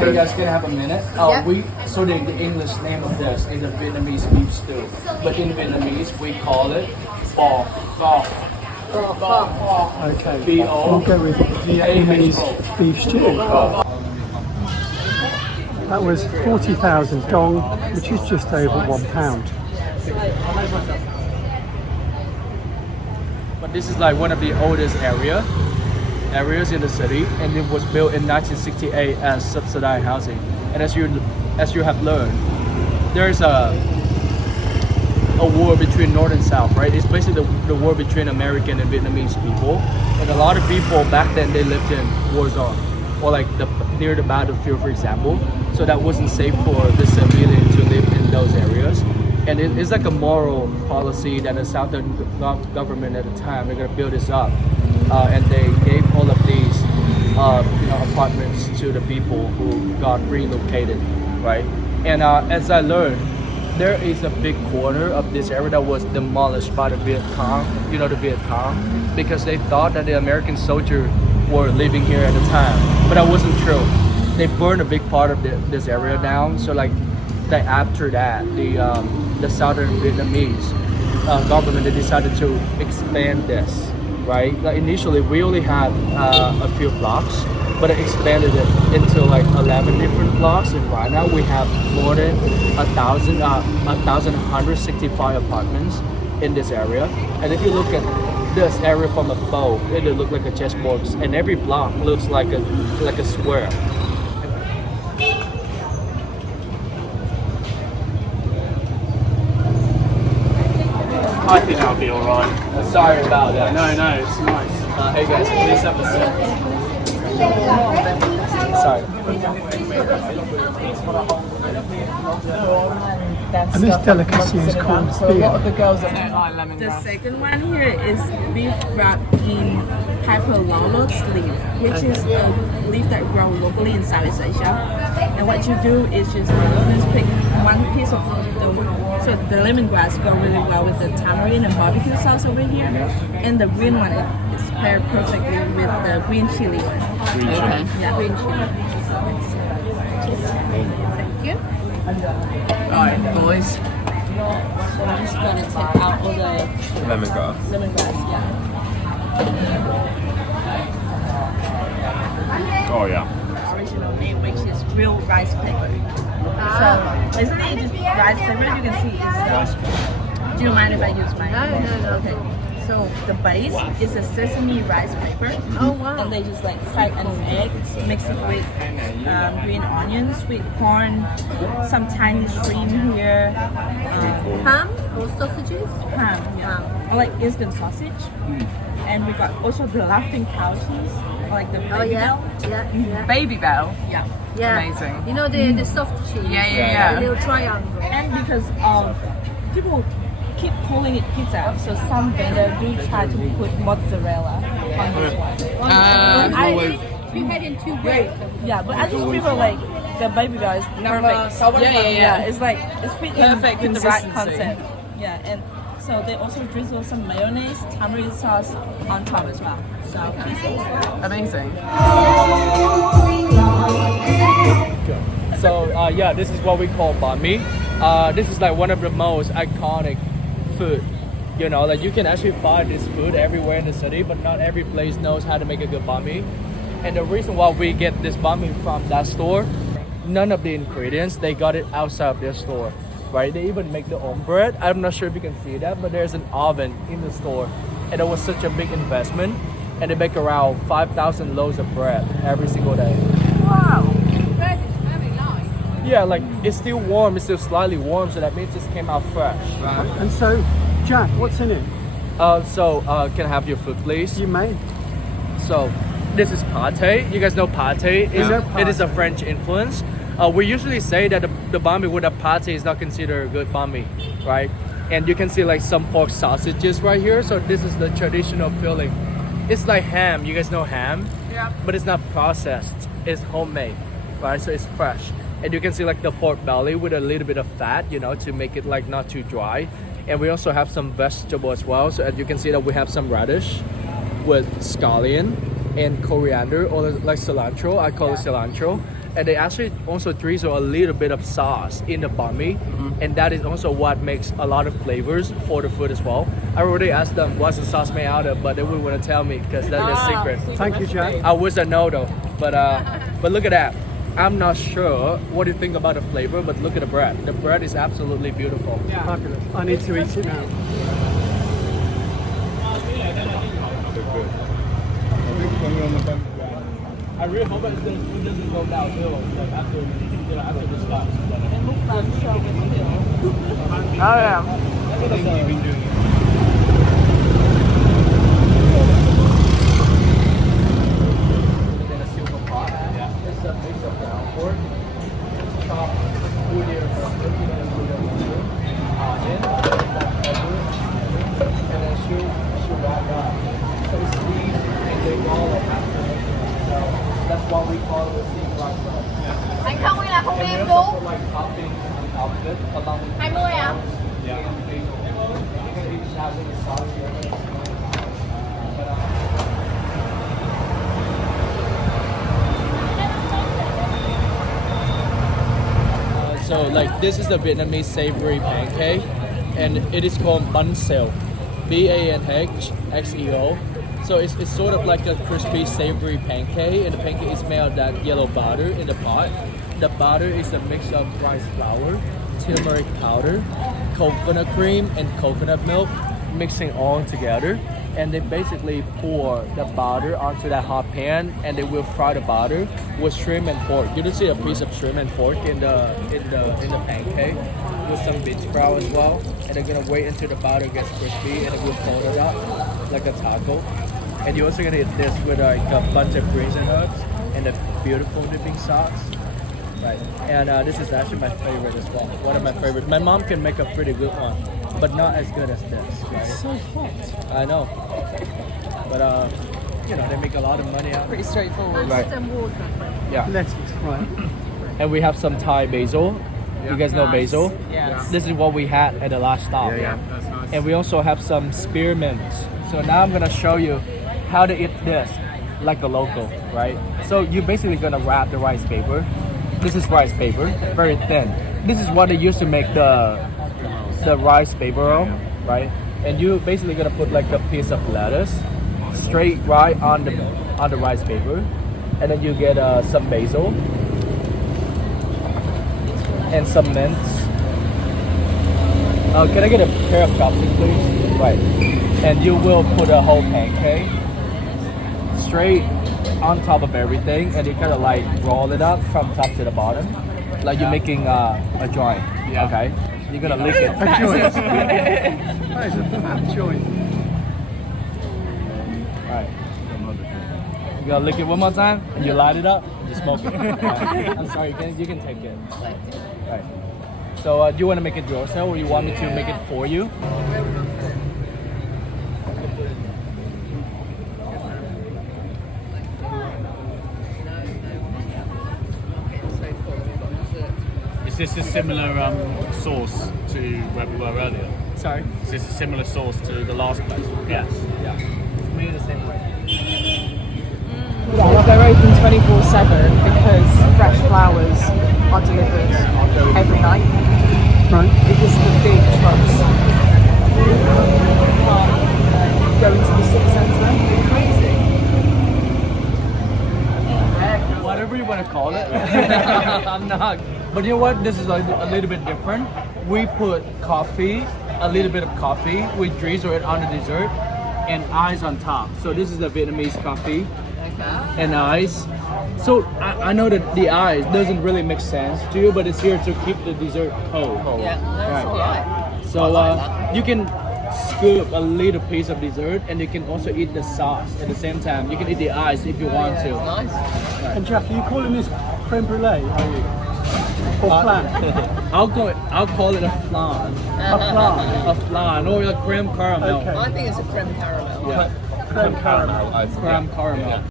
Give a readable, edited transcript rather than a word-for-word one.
Hey good. guys, can I have a minute? Yeah. The English name of this is a Vietnamese beef stew, but in Vietnamese we call it bò kho. Okay, B-O. we'll go with Vietnamese beef stew. That was 40,000 dong, which is just over £1. But this is like one of the oldest areas in the city, and it was built in 1968 as subsidized housing. And as you have learned, there's a war between North and South, right? It's basically the war between American and Vietnamese people. And a lot of people back then, they lived in war zone or like near the battlefield, for example. So that wasn't safe for the civilian to live in those areas. And it's like a moral policy that the Southern government at the time, they're gonna build this up. And they gave all of these apartments to the people who got relocated, right? And as I learned, there is a big corner of this area that was demolished by the Viet Cong, the Viet Cong, because they thought that the American soldiers were living here at the time, but that wasn't true. They burned a big part of this area down. So like after that, the Southern Vietnamese government, they decided to expand this, right? Like initially we only had a few blocks, but it expanded it into like 11 different blocks, and right now we have more than 1,165 apartments in this area. And if you look at this area from above, it will look like a chessboard, and every block looks like a square. I think I'll be alright. Sorry about that. No, it's nice. Hey guys, please have a sip. Sorry. And this delicacy is called beer. The second one here is beef wrapped in hyperlolot leaf, which is a leaf that grows locally in Southeast Asia. And what you do is just pick one piece of so the lemongrass go really well with the tamarind and barbecue sauce over here, and the green one is paired perfectly with the green chili one. Okay. Yeah, green chili. Thank you. Alright, boys. I'm just gonna take out all the Lemongrass. lemongrass. Yeah. Oh yeah. Original name, which is real rice paper. So basically, it's just rice paper. You can see it's. Do you mind if I use mine? No. Okay. So the base is a sesame rice paper. Oh wow. And they just like crack an egg, mix it with green onions, sweet corn, some tiny shrimp here, Ham or sausages? ham, yeah, or like instant sausage. And we got also the laughing cow cheese, or like the baby bell. Yeah. Baby Bell. Yeah. Yeah. Amazing. You know the soft cheese? Yeah. The little triangle. And because of people keep calling it pizza, so some vendors do try to put mozzarella on this one. You had in two ways. Yeah, but I just prefer like the baby bell is perfect. Yeah, it's like it's fit Perfect in the right consistency. concept. Yeah, and so they also drizzle some mayonnaise, tamarind sauce on top as well. So Amazing. So this is what we call Banh Mi. This is like one of the most iconic food. Like you can actually find this food everywhere in the city, but not every place knows how to make a good Banh Mi. And the reason why we get this Banh Mi from that store, none of the ingredients, they got it outside of their store, right? They even make their own bread. I'm not sure if you can see that, but there's an oven in the store. And it was such a big investment. And they make around 5,000 loaves of bread every single day. Wow. Bread is very light. Yeah, like it's still warm, it's still slightly warm, so that means it just came out fresh. And so, Jack, what's in it? Can I have your food, please? You may. So, this is pate. You guys know pate? It is a French influence. We usually say that the banh mi with a pate is not considered a good banh mi, right? And you can see like some pork sausages right here. So this is the traditional filling. It's like ham. You guys know ham? Yeah. But it's not processed. It's homemade, right? So it's fresh. And you can see like the pork belly with a little bit of fat, to make it like not too dry. And we also have some vegetable as well. So as you can see that we have some radish with scallion and coriander, or like cilantro. I call it cilantro. and they actually also drizzle a little bit of sauce in the banh mi, and that is also what makes a lot of flavors for the food as well. I already asked them what's the sauce made out of, but they wouldn't want to tell me because that's their secret. Thank you, Jack. I wish I know though, but look at that. I'm not sure what do you think about the flavor, but look at the bread. The bread is absolutely beautiful. Fabulous. I need to eat it now. I really hope it doesn't go downhill like after this class. Oh yeah. Then a silver pot. It's a mix of ground pork, chopped wood-ear pepper, onion, pepper, and then she'll wrap up. So it's sweet and they roll it after. So that's why we call it a steamed rice roll. Anh không hay là không And we em also đúng? put like toppings on top of it, along with 20 ạ? yeah. And basil. You can eat that with the sauce here. So like this is the Vietnamese savory pancake, and it is called Banh Xeo, Banhxeo. So it's sort of like a crispy savory pancake, and the pancake is made of that yellow butter in the pot. The butter is a mix of rice flour, turmeric powder, coconut cream, and coconut milk, mixing all together. And they basically pour the butter onto that hot pan, and they will fry the butter with shrimp and pork. You can see a piece of shrimp and pork in the pancake with some bean sprout as well. And they're gonna wait until the butter gets crispy, and it will fold it up like a taco. And you're also gonna eat this with like a bunch of greens and herbs and a beautiful dipping sauce. Right. And this is actually my favorite as well. One of my favorites. My mom can make a pretty good one, but not as good as this. Right? It's so hot. I know. But you know, they make a lot of money out of it. Pretty straightforward. Right. Some water. Yeah. Lettuce, right. And we have some Thai basil. You guys know basil? Yes. This is what we had at the last stop. Yeah, that's nice. And we also have some spearmints. So now I'm gonna show you how to eat this like a local, right? So you're basically gonna wrap the rice paper. This is rice paper, very thin. This is what they used to make the rice paper on, right? And you basically gonna put like a piece of lettuce straight right on the rice paper, and then you get some basil and some mints. Can I get a pair of chopsticks, please? Right. And you will put a whole pancake straight on top of everything, and you kind of like roll it up from top to the bottom, like you're making a joint. Yeah. Okay. You're gonna lick it. A joint. That is a fat joint. Alright. You gotta lick it one more time, and you light it up, and you smoke it. Alright. I'm sorry, you can take it. Right. So do you want to make it yourself, or you want me to make it for you? Is this a similar sauce to where we were earlier? Sorry. Is this a similar sauce to the last place? Yes. Yeah. It's made the same way. Yes, they're open 24/7 because fresh flowers are delivered every night. Right. Because the big trucks go into the city centre. Whatever you want to call it. I'm not. But you know what? This is a little bit different. We put coffee, a little bit of coffee. We drizzle it on the dessert, and ice on top. So this is the Vietnamese coffee and ice. So I know that the ice doesn't really make sense to you, but it's here to keep the dessert cold. Yeah, that's alright. So you can scoop a little piece of dessert, and you can also eat the sauce at the same time. You can eat the ice if you want to. Nice. And Jack, are you calling this creme brulee? Are you? Or flan? I'll call it a flan. A flan. A flan or a creme caramel. Okay. I think it's a creme caramel. Yeah. Creme caramel. Creme caramel.